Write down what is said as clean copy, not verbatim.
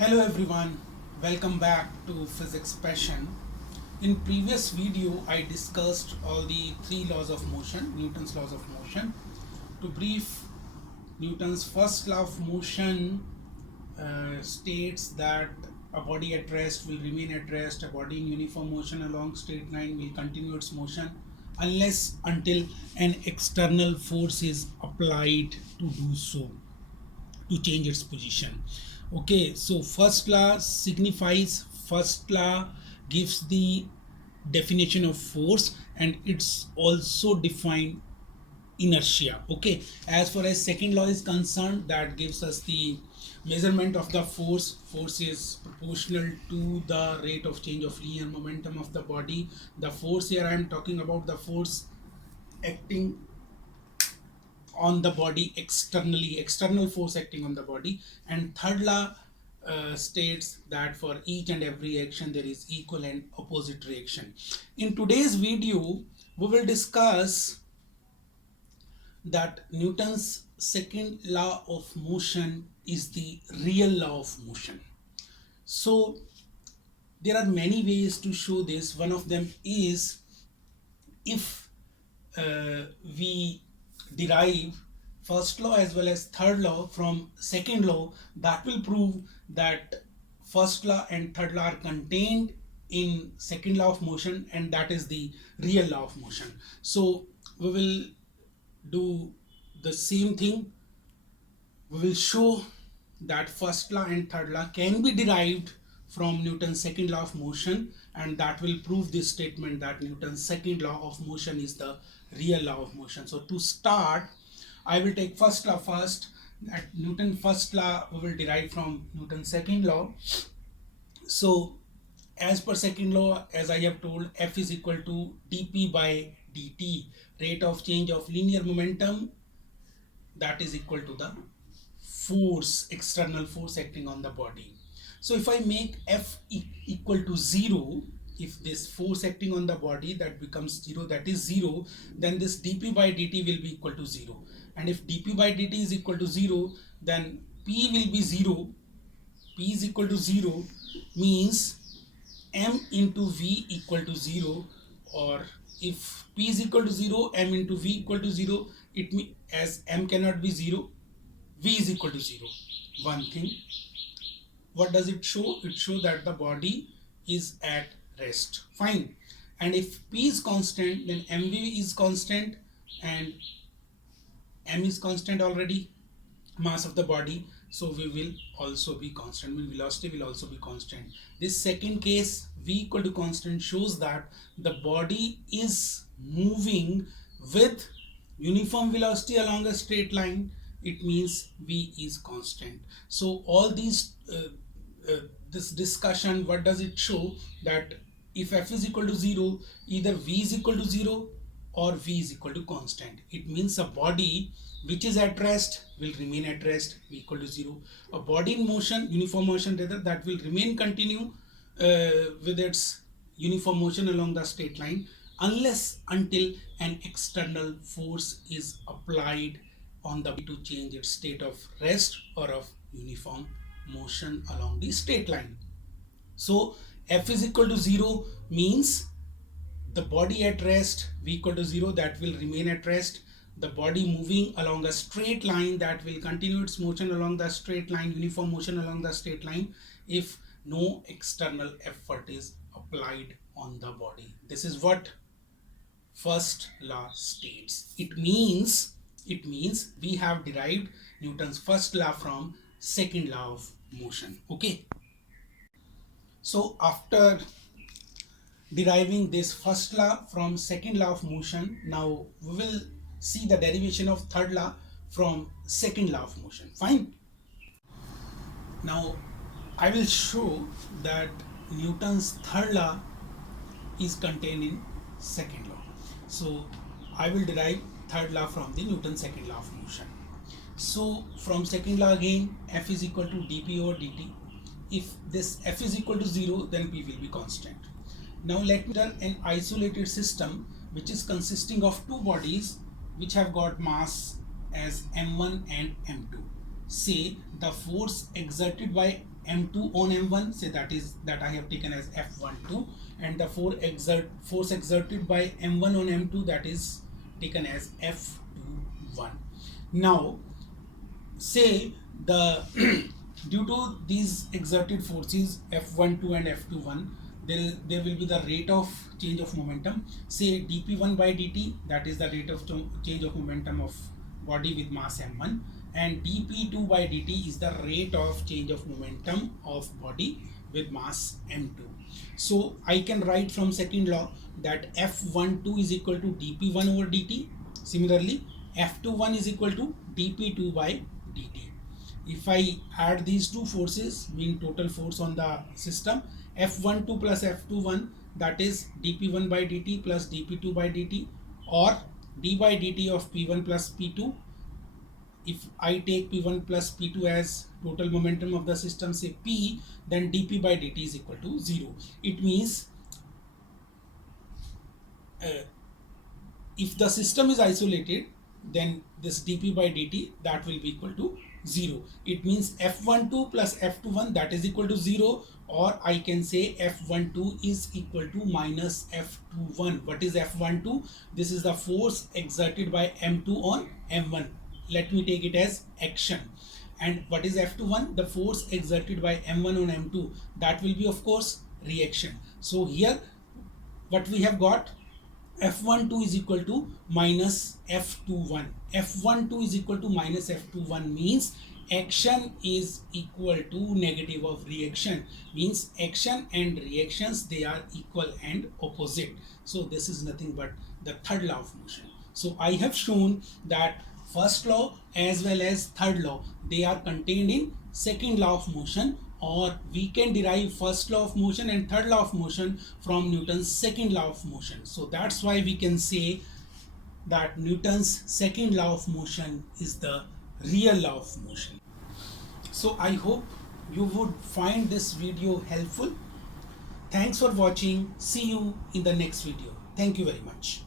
Hello everyone, welcome back to Physics Passion. In previous video I discussed all the three laws of motion, Newton's laws of motion. To brief, Newton's first law of motion states that a body at rest will remain at rest, a body in uniform motion along straight line will continue its motion unless until an external force is applied to do so, to change its position. Okay, so first law signifies, first law gives the definition of force, and it's also defined inertia. Okay, as far as second law is concerned, that gives us the measurement of the force. Force is proportional to the rate of change of linear momentum of the body. The force here I am talking about, the force acting on the body externally, external force acting on the body. And third law states that for each and every action there is equal and opposite reaction. In today's video we will discuss that Newton's second law of motion is the real law of motion. So there are many ways to show this. One of them is if we derive first law as well as third law from second law, that will prove that first law and third law are contained in second law of motion, and that is the real law of motion. So we will do the same thing. We will show that first law and third law can be derived from Newton's second law of motion, and that will prove this statement that Newton's second law of motion is the real law of motion. So to start, I will take first law first. That Newton first law we will derive from Newton's second law. So as per second law, as I have told, F is equal to dp by dt, rate of change of linear momentum, that is equal to the force, external force acting on the body. So if I make F equal to 0, if this force acting on the body that becomes 0, that is 0, then this dp by dt will be equal to 0. And if dp by dt is equal to 0, then P will be 0. P is equal to 0 means M into V equal to 0, or if P is equal to 0, M into V equal to 0, it means as M cannot be 0, V is equal to 0. One thing. What does it show? It shows that the body is at rest. Fine. And if P is constant, then MV is constant, and M is constant already, mass of the body, so V will also be constant, velocity will also be constant. This second case, V equal to constant, shows that the body is moving with uniform velocity along a straight line. It means V is constant. So all these this discussion, what does it show? That if F is equal to 0, either V is equal to 0 or V is equal to constant. It means a body which is at rest will remain at rest, V equal to 0. A body in motion, uniform motion rather, that will remain continue with its uniform motion along the straight line unless until an external force is applied on the body to change its state of rest or of uniform motion along the straight line. So F is equal to 0 means the body at rest, V equal to 0, that will remain at rest. The body moving along a straight line, that will continue its motion along the straight line, uniform motion along the straight line, if no external effort is applied on the body. This is what first law states. It means we have derived Newton's first law from second law of motion. Okay. So after deriving this first law from second law of motion, now we will see the derivation of third law from second law of motion. Fine. Now I will show that Newton's third law is contained in second law. So I will derive third law from the Newton's second law of motion. So from second law again, F is equal to dp over dt. If this F is equal to 0, then P will be constant. Now let me turn an isolated system which is consisting of two bodies which have got mass as m1 and m2. Say the force exerted by m2 on m1, say that I have taken as f12, and the force exerted by m1 on m2, that is taken as f21. Now say the due to these exerted forces f12 and f21, there will be the rate of change of momentum, say dp1 by dt, that is the rate of change of momentum of body with mass m1, and dp2 by dt is the rate of change of momentum of body with mass m2. So I can write from second law that f12 is equal to dp1 over dt. Similarly, f21 is equal to dp2 by dt. If I add these two forces, mean total force on the system, f12 plus f21, that is dp1 by dt plus dp2 by dt, or d by dt of p1 plus p2. If I take p1 plus p2 as total momentum of the system, say p, then dp by dt is equal to 0. It means if the system is isolated, then this dp by dt, that will be equal to 0. It means f12 plus f21, that is equal to 0, or I can say f12 is equal to minus f21. What is f12? This is the force exerted by m2 on m1. Let me take it as action. And what is f21? The force exerted by m1 on m2, that will be of course reaction. So here what we have got, f12 is equal to minus f21. f12 is equal to minus f21 means action is equal to negative of reaction, means action and reactions, they are equal and opposite. So this is nothing but the third law of motion. So I have shown that first law as well as third law, they are contained in second law of motion, or we can derive first law of motion and third law of motion from Newton's second law of motion. So that's why we can say that Newton's second law of motion is the real law of motion. So I hope you would find this video helpful. Thanks for watching. See you in the next video. Thank you very much.